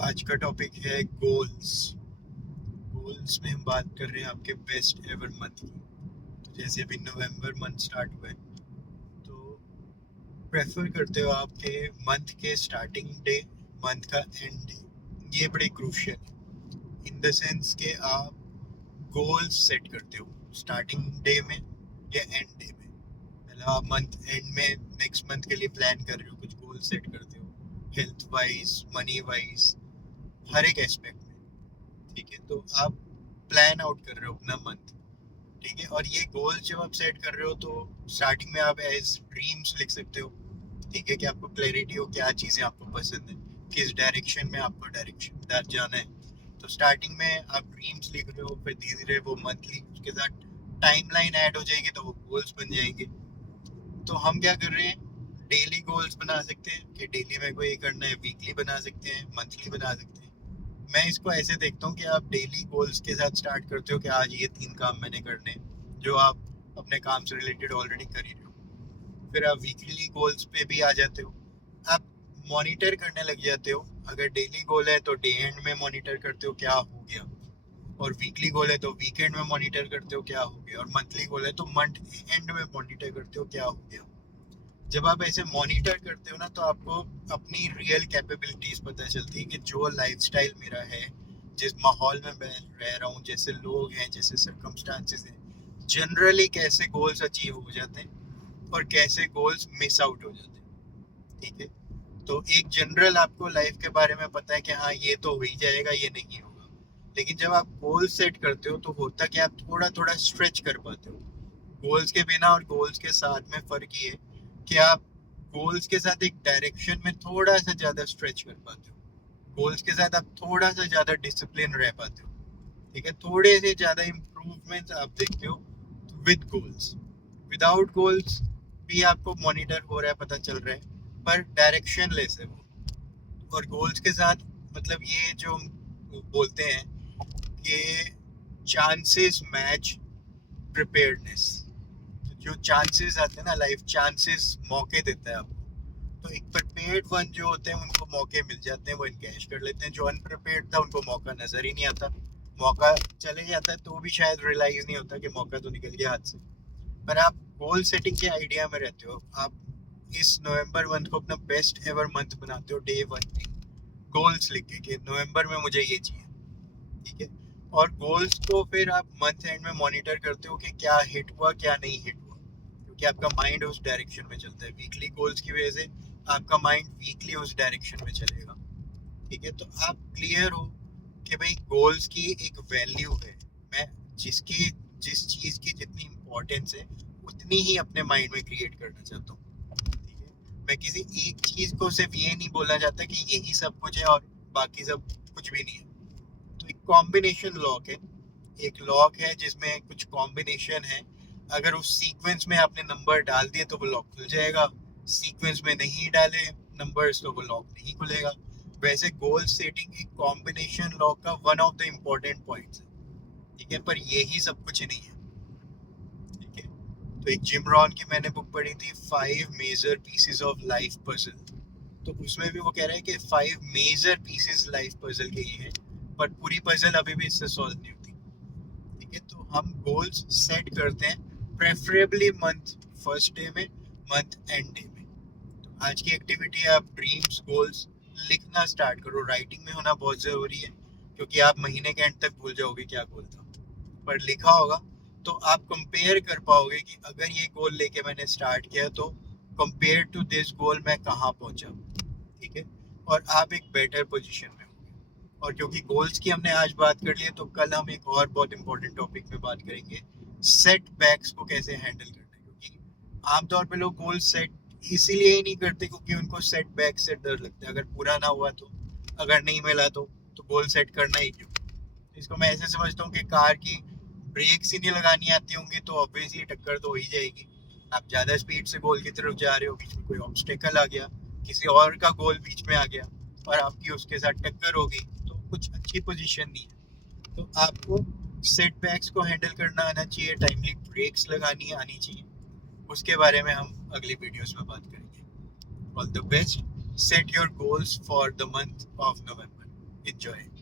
आज का टॉपिक है गोल्स। गोल्स में हम बात कर रहे हैं आपके बेस्ट एवर मंथ की। तो जैसे अभी नवंबर मंथ स्टार्ट हुआ है, तो प्रेफर करते हो आपके मंथ के स्टार्टिंग डे, मंथ का एंड डे। ये बड़े क्रूशियल है इन द सेंस कि आप गोल्स सेट करते हो स्टार्टिंग डे में या एंड डे में। पहले आप मंथ एंड में नेक्स्ट मंथ के लिए प्लान कर रहे हो, कुछ गोल सेट करते हो हेल्थ वाइज, मनी वाइज, हर एक एस्पेक्ट में। ठीक है, तो आप प्लान आउट कर रहे हो अपना मंथ। ठीक है, और ये गोल जब आप सेट कर रहे हो तो स्टार्टिंग में आप एज ड्रीम्स लिख सकते हो। ठीक है, कि आपको क्लैरिटी हो क्या चीज़ें आपको पसंद है, किस डायरेक्शन में आपको डायरेक्शन जाना है। तो स्टार्टिंग में आप ड्रीम्स लिख रहे हो, फिर धीरे धीरे वो मंथली उसके साथ टाइमलाइन ऐड हो जाएगी तो वो गोल्स बन जाएंगे। तो हम क्या कर रहे हैं, डेली गोल्स बना सकते हैं कि डेली मेरे को ये करना है, वीकली बना सकते हैं, मंथली बना सकते हैं। मैं इसको ऐसे देखता हूँ कि आप डेली गोल्स के साथ स्टार्ट करते हो कि आज ये 3 काम मैंने करने हैं जो आप अपने काम से रिलेटेड ऑलरेडी कर ही रहे हो। फिर आप वीकली गोल्स पे भी आ जाते हो, आप मॉनिटर करने लग जाते हो। अगर डेली गोल है तो डे एंड में मॉनिटर करते हो क्या हो गया, और वीकली गोल है तो वीकेंड में मॉनिटर करते हो क्या हो गया, और मंथली गोल है तो मंथ एंड में मॉनिटर करते हो क्या हो गया। जब आप ऐसे मॉनिटर करते हो ना, तो आपको अपनी रियल कैपेबिलिटीज पता चलती है कि जो लाइफस्टाइल मेरा है, जिस माहौल में मैं रह रहा हूँ, जैसे लोग हैं, जैसे सर्कमस्टांसेस हैं, जनरली कैसे गोल्स अचीव हो जाते हैं और कैसे गोल्स मिस आउट हो जाते हैं। ठीक है, तो एक जनरल आपको लाइफ के बारे में पता है कि हाँ ये तो हो ही जाएगा, ये नहीं होगा। लेकिन जब आप गोल सेट करते हो तो होता क्या, आप थोड़ा थोड़ा स्ट्रेच कर पाते हो। गोल्स के बिना और गोल्स के साथ में फर्क ये है कि आप गोल्स के साथ एक डायरेक्शन में थोड़ा सा ज्यादा स्ट्रेच कर पाते हो, गोल्स के साथ आप थोड़ा सा ज्यादा डिसिप्लिन रह पाते हो। ठीक है, थोड़े से ज्यादा इम्प्रूवमेंट आप देखते हो विद गोल्स। विदाउट गोल्स भी आपको मॉनिटर हो रहा है, पता चल रहा है, पर डायरेक्शन लेस है वो। और गोल्स के साथ मतलब ये जो बोलते हैं कि चांसेस मैच प्रिपेयर्डनेस। जो चांसेस आते हैं ना, लाइफ चांसेस मौके देता है आपको। तो एक प्रिपेयर्ड वन जो होते हैं उनको मौके मिल जाते हैं, वो इनकैश कर लेते हैं। जो अनप्रिपेयर्ड था उनको मौका नजर ही नहीं आता। मौका चले जाता है तो भी शायद रियलाइज नहीं होता कि मौका तो निकल गया हाथ से। पर आप गोल सेटिंग के आइडिया में रहते हो, आप इस नवंबर मंथ को अपना बेस्ट एवर मंथ बनाते हो डे वन में गोल्स लिख के कि नवंबर में मुझे ये चाहिए। ठीक है, और गोल्स को फिर आप मंथ एंड में मॉनिटर करते हो कि क्या हिट हुआ क्या नहीं हिट हुआ, क्योंकि आपका माइंड उस डायरेक्शन में चलता है। वीकली गोल्स की वजह से आपका माइंड वीकली उस डायरेक्शन में चलेगा। ठीक है, तो आप क्लियर हो कि भाई गोल्स की एक वैल्यू है। मैं जिसकी जिस चीज़ की जितनी इम्पोर्टेंस है उतनी ही अपने माइंड में क्रिएट करना चाहता हूँ। ठीक है, मैं किसी एक चीज़ को सिर्फ ये नहीं बोलना चाहता कि यही सब कुछ है और बाकी सब कुछ भी नहीं है। तो एक कॉम्बिनेशन लॉक है, एक लॉक है जिसमें कुछ कॉम्बिनेशन है। अगर उस सीक्वेंस में आपने नंबर डाल दिए तो वो लॉक खुल जाएगा, सीक्वेंस में नहीं डाले नंबर्स तो वो लॉक नहीं खुलेगा। वैसे गोल सेटिंग एक कॉम्बिनेशन लॉक का one of the important points है। ठीक है, पर यही सब कुछ नहीं है। ठीक है, तो एक जिम रॉन की मैंने बुक पढ़ी थी, 5 major pieces of life puzzle. तो उसमें भी वो कह रहा है कि 5 मेजर पीसेस लाइफ पजल के ये हैं, पर पूरी पजल अभी भी इससे सॉल्व नहीं होती। ठीक है, तो हम गोल्स सेट करते हैं प्रेफरेबली मंथ फर्स्ट डे में, मंथ एंड डे में। तो आज की एक्टिविटी है, आप ड्रीम्स गोल्स लिखना स्टार्ट करो। राइटिंग में होना बहुत ज़रूरी है, क्योंकि आप महीने के एंड तक भूल जाओगे क्या गोल था। पर लिखा होगा तो आप कंपेयर कर पाओगे कि अगर ये गोल लेके मैंने स्टार्ट किया तो कंपेयर टू दिस गोल मैं कहाँ पहुंचा। ठीक है, और आप एक बेटर पोजीशन में होंगे। और क्योंकि गोल्स की हमने आज बात कर ली है, तो कल हम एक और बहुत इंपॉर्टेंट टॉपिक में बात करेंगे, सेट बैक्स को कैसे हैंडल करना है। क्योंकि आमतौर पे लोग गोल सेट इसीलिए ही नहीं करते क्योंकि उनको सेट बैक से डर लगता है। अगर पूरा ना हुआ तो, अगर नहीं मिला तो गोल सेट करना ही क्यों। इसको मैं ऐसे समझता हूँ कि कार की ब्रेक्स ही नहीं लगानी आती होंगी तो ऑब्वियसली टक्कर तो हो ही जाएगी। आप ज़्यादा स्पीड से गोल की तरफ जा रहे हो, बीच में कोई ऑब्स्टेकल आ गया, किसी और का गोल बीच में आ गया और आपकी उसके साथ टक्कर हो गई, तो कुछ अच्छी पोजीशन नहीं है। तो आपको सेटबैक्स को हैंडल करना आना चाहिए, टाइमली ब्रेक्स लगानी आनी चाहिए। उसके बारे में हम अगली वीडियोस में बात करेंगे। All the best, set your goals for the month of November. Enjoy.